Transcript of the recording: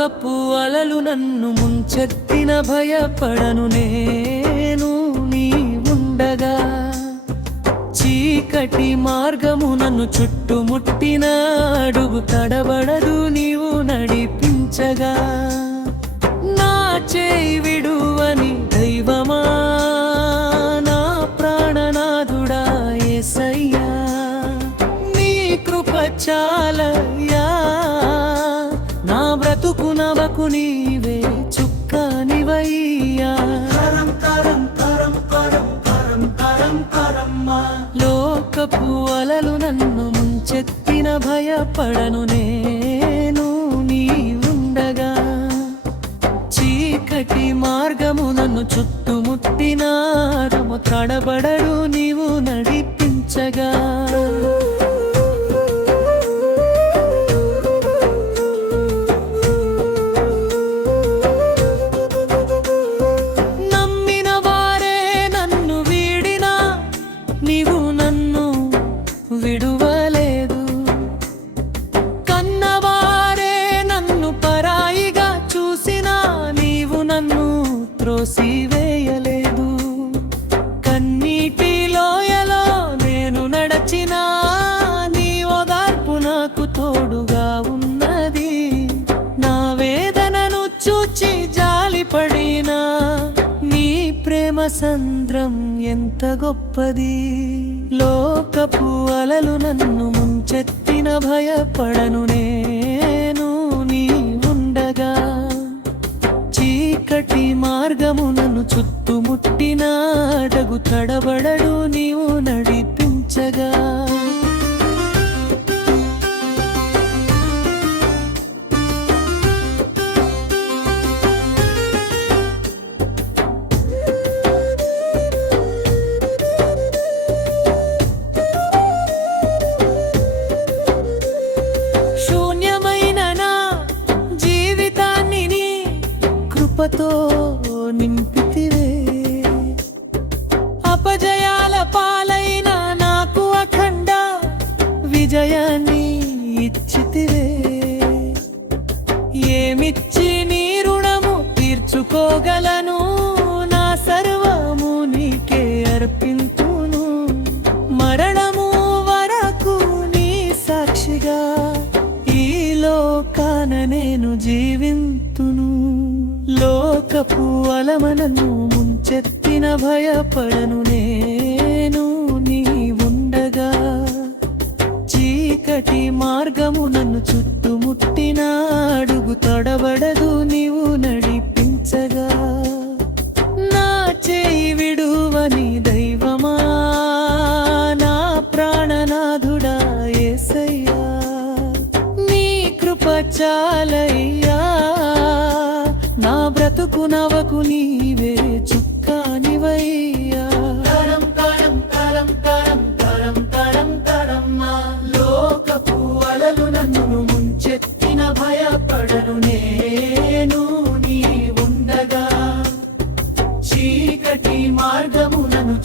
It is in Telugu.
లోకపు అలలు నన్ను ముంచెత్తిన భయపడను నేను నీ ఉండగా. చీకటి మార్గము నన్ను చుట్టుముట్టిన అడుగు తడబడదు నీవు నడిపించగా. నా చేయి విడువని దైవమా, నా ప్రాణనాథుడా యేసయ్యా, నీ కృప చాలయ్యా. నా బ్రతుకు నవకు నీవే చుక్కనివయ్యా. లోకపు అలలు నన్ను ముంచెత్తిన భయపడను నేను నీ ఉండగా. చీకటి మార్గము నన్ను చుట్టుముట్టిన తడబడడు నీవు నడిపించగా. నీవు నన్ను విడువలేదు, కన్నవారే నన్ను పరాయిగా చూసినా నీవు నన్ను త్రోసివేయలేదు. కన్నీటి లోయలో నేను నడచినా నీ ఓదార్పు నాకు తోడుగా ఉన్నది. నా వేదనను చూచి జాలిపడినా నీ ప్రేమ సంద్రం ఎంత గొప్పది. లోకపు అలలు నన్ను ముంచెత్తిన భయపడను నేను నీ ఉండగా. చీకటి మార్గము నన్ను చుట్టుముట్టిన అడుగు తడబడడు నీవు నడిపించగా. కృపతో నింపితివే, అపజయాల పాలైన నాకు అఖండ విజయాన్ని ఇచ్చితివే. ఏమిచ్చి నీ రుణము తీర్చుకోగలను, నా సర్వము నీకే అర్పింతును. మరణము వరకు నీ సాక్షిగా ఈ లోకాన నేను జీవింతును. లోకపు అలమనను ముంచెత్తిన భయపడను నేను నీ ఉండగా. చీకటి మార్గము నన్ను చుట్టుముట్టిన అడుగు తడబడదు నీవు నడిపించగా. నా చేయి విడువని దైవమా, నా ప్రాణనాథుడా యేసయ్యా, నీ కృప చాలయ్యా. నా బ్రతుకు నవకు నీవే చుక్కనివయ్యా. లోకపు అలలు నన్ను ముంచెత్తిన భయపడను నేను నీ ఉండగా. చీకటి మార్గము నన్ను